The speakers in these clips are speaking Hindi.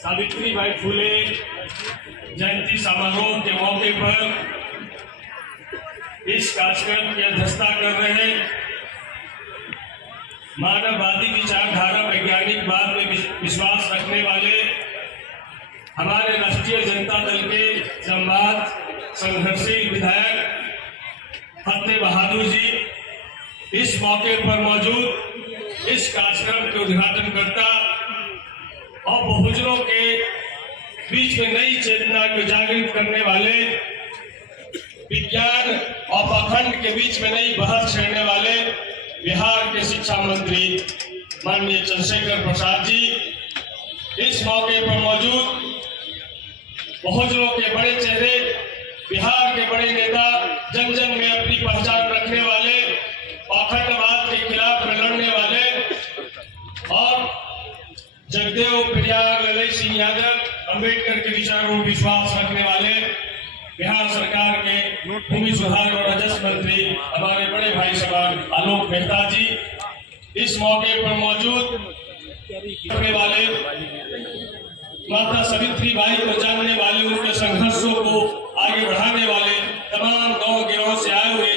सावित्रीबाई फुले जयंती समारोह के मौके पर इस कार्यक्रम की अध्यक्षता कर रहे मानववादी विचारधारा वैज्ञानिकवाद में विश्वास रखने वाले हमारे राष्ट्रीय जनता दल के संवाद संघर्षशील विधायक फतेह बहादुर जी, इस मौके पर मौजूद इस कार्यक्रम के उद्घाटन करता और बहुजनों के बीच में नई चेतना को जागृत करने वाले, विज्ञान और पाखंड के बीच में नई बहस छेड़ने वाले बिहार के शिक्षा मंत्री माननीय चंद्रशेखर प्रसाद जी, इस मौके पर मौजूद बहुजनों के बड़े चेहरे, बिहार के बड़े नेता, जन जन में अपनी पहचान रखने वाले, पाखंडवाद के खिलाफ में लड़ने वाले और जगदेव पेरियार, ललित सिंह यादव, अंबेडकर के विचारों में विश्वास रखने वाले बिहार सरकार के भूमि सुधार और राजस्व मंत्री हमारे बड़े भाई साहब आलोक मेहता जी, इस मौके पर मौजूद करने वाले, माता सावित्रीबाई को जानने वाले, उनके संघर्षों को आगे बढ़ाने वाले तमाम गांव गिरोह से आए हुए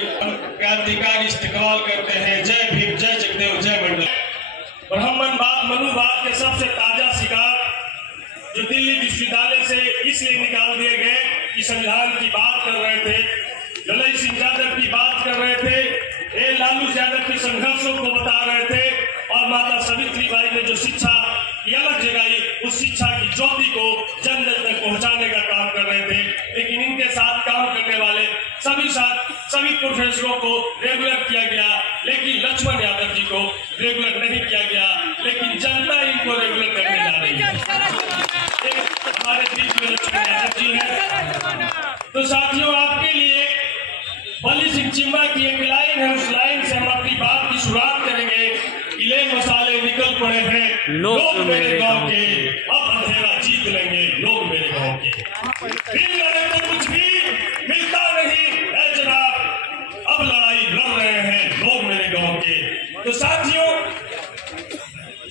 क्रांतिकारी इस्तेमाल करते हैं। जय भीम, जय जगदेव, जय मंडल। ब्राह्मणवाद, मनुवाद के सबसे ताजा शिकार जो दिल्ली विश्वविद्यालय से इसलिए निकाल दिए गए कि संविधान की बात कर रहे थे, ललित सिंह यादव की बात कर रहे थे, लालू यादव के संघर्षों को बता रहे थे और माता सावित्रीबाई ने जो शिक्षा की अलग जगाई, उस शिक्षा की ज्योति को जन जन तक पहुंचाने का काम कर रहे थे। लेकिन इनके साथ काम करने वाले सभी प्रोफेसरों को रेगुलर किया गया, लेकिन लक्ष्मण यादव जी को रेगुलर नहीं किया गया, लेकिन जनता इनको रेगुलर करने जा रही है। हमारे बीच में लक्ष्मण यादव जी है। तो साथियों, आपके लिए बली सिंह चिम्बा की एक लाइन है, उस लाइन से हम अपनी बात की शुरुआत करेंगे। किले मसाले निकल पड़े हैं लोग मेरे गांव के, अब अंधेरा जीत लेंगे लोग मेरे गांव के। फिर लड़े तो कुछ भी मिलता नहीं है जनाब, अब लड़ाई लड़ रहे हैं लोग मेरे गांव के। तो साथियों,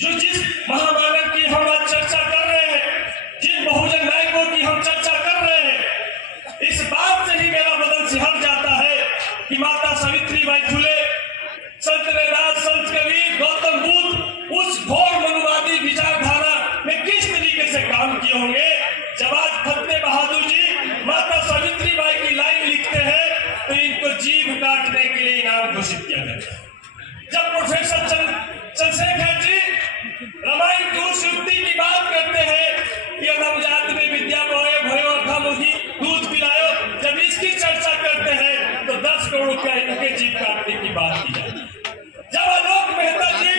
जो जिस महामानव की हम आज चर्चा कर रहे हैं, जिन बहुजन नायकों की हम चर्चा कर रहे हैं, इस बात से ही मेरा बदन सिहर जाता है कि माता सावित्रीबाई फुले, संत रैदास, संत कबीर, गौतम बुद्ध उस घोर मनुवादी विचारधारा में किस तरीके से काम किए होंगे। जब आज फतेह बहादुर जी माता सावित्रीबाई की लाइन लिखते हैं तो इनको जीभ काटने के लिए इनाम घोषित किया जाता है। जब प्रोफेसर चंद्रशेखर जी रामायण की उस युक्ति की बात करते हैं कि नवजात में विद्या पाए भयो अर्थामुखी दूध पिलायो, जब इसकी चर्चा करते हैं तो 10 करोड़ रुपया इनके जीभ काटने की बात की जाती है। जब आलोक मेहता जी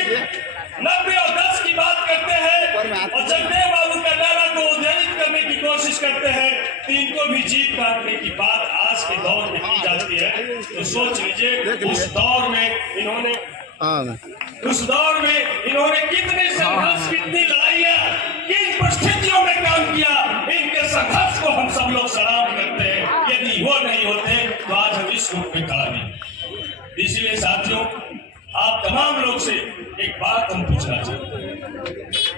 90 और 10 की बात करते हैं और जगदेव बाबू का नारा को उद्धृत करने की कोशिश करते हैं तो इनको भी जीत काटने की बात आज के दौर में की जाती है। तो सोच लीजिए उस दौर में इन्होंने कितने संघर्ष, कितनी लड़ाइयां, किन परिस्थितियों में काम किया, इनके संघर्ष को हम सब लोग सलाम करते हैं। यदि वो नहीं होते तो आज हम इस रूप में खड़ा नहीं। इसलिए साथियों, आप तमाम लोग से एक बात हम पूछना चाहते हैं।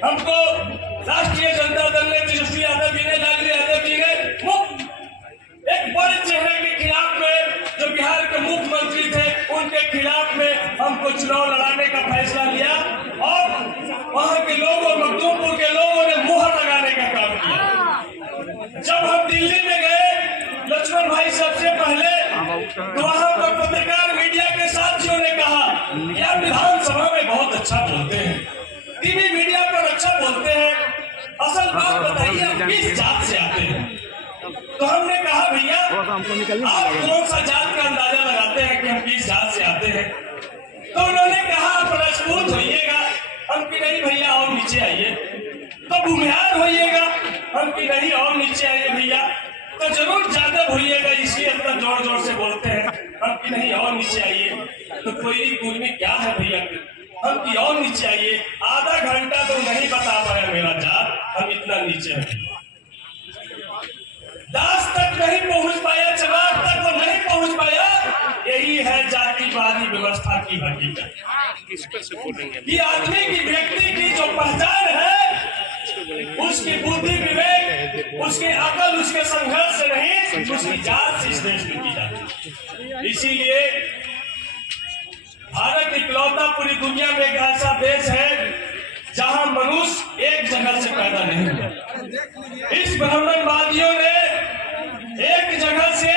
हमको राष्ट्रीय जनता दल ने, तेजस्वी यादव जी ने, लालू यादव जी ने एक बड़े चेहरे के खिलाफ में, जो बिहार के मुख्यमंत्री थे, उनके खिलाफ में हमको चुनाव लड़ाने का फैसला लिया और वहां के लोगों, मखदूमपुर के लोगों ने मुहर लगाने का काम किया। जब हम दिल्ली में गए लक्ष्मण भाई सबसे पहले, तो वहां पर पत्रकार मीडिया के साथियों ने कहा कि आप विधानसभा में बहुत अच्छा बोलते हैं, टीवी मीडिया पर अच्छा बोलते हैं, असल बात बताइए आप किस जात से आते हैं। तो हमने कहा भैया आप कौन सा जात का अंदाजा लगाते हैं कि हम किस जात से आते हैं। तो उन्होंने कहा आप राजपूत होइएगा, हम कि नहीं भैया और नीचे आइए। तो भूमिहार होइएगा, हम कि नहीं और नीचे आइए भैया। तो जरूर जादव होइएगा, इसलिए इतना जोर जोर से बोलते हैं, हम कि नहीं और नीचे आइए। तो कोई कुर्मी क्या है भैया, हम कि और नीचे आइए। आधा घंटा तो नहीं बता पाया मेरा जात, हम इतना नीचे हैं। दास तक नहीं पहुंच पाया, जवाब तक वो नहीं पहुंच पाया। यही है जातिवादी व्यवस्था की हकीकत। ये आदमी की, व्यक्ति की जो पहचान है उसकी बुद्धि विवेक, उसके अकल, उसके संघर्ष से नहीं, उसकी जात से इस देश में की जाती है। इसीलिए भारत इकलौता पूरी दुनिया में एक ऐसा देश है जहां मनुष्य एक जगह से पैदा नहीं हुआ। इस ब्राह्मणवादियों ने एक जगह से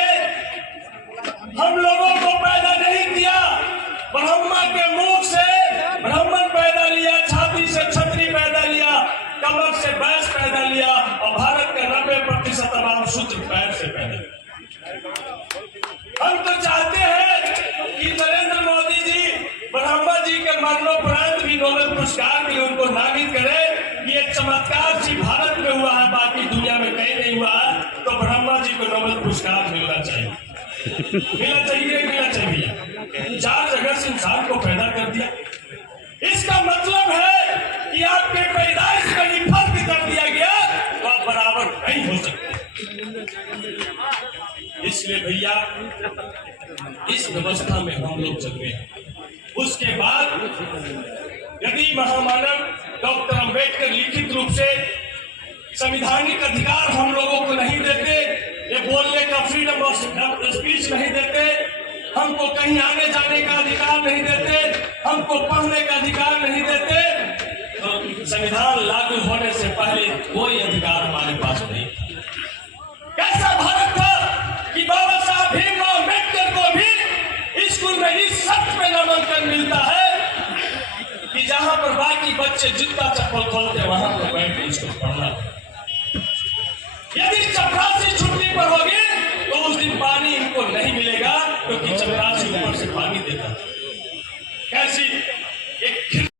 हम लोगों को पैदा नहीं किया। ब्रह्मा के मुख से ब्राह्मण पैदा लिया, छाती से क्षत्रिय पैदा लिया, कमर से वैश्य पैदा लिया और भारत का 90% आबादी शूद्र पैर से पैदा लिया। हम तो चाहते हैं कि नरेंद्र मोदी जी ब्रह्मा जी के मरणोपरांत भी नोबेल पुरस्कार मिले, उनको नामित करे। ये चमत्कार जी भारत में हुआ है, बाकी दुनिया में कहीं नहीं हुआ है, तो ब्रह्मा जी को नोबेल पुरस्कार मिलना चाहिए। मिलना चाहिए। 4 जगह से इंसान को पैदा कर दिया। इसका मतलब है कि आपके पैदाइश में ही फर्क कर दिया गया, तो आप बराबर नहीं हो सकते। इसलिए भैया इस व्यवस्था में हम लोग चल रहे हैं। उसके बाद यदि महामानव डॉक्टर अंबेडकर लिखित रूप से संवैधानिक अधिकार हम लोगों को नहीं देते, ये बोलने का फ्रीडम ऑफ स्पीच नहीं देते, हमको कहीं आने जाने का अधिकार नहीं देते, हमको पढ़ने का अधिकार नहीं देते, तो संविधान लागू होने से पहले कोई अधिकार हमारे पास नहीं। कैसा भारत था कि बाबा साहब भीमराव अम्बेडकर को भी स्कूल में इस शर्त पे नामांकन मिलता है कि जहां पर बाकी बच्चे जूता चप्पल खोलते वहां पर बैठ के इसको पढ़ना। यदि चपरासी छुट्टी पर होगी तो उस दिन पानी इनको नहीं मिलेगा, क्योंकि चपरासी ऊपर से पानी देता। कैसी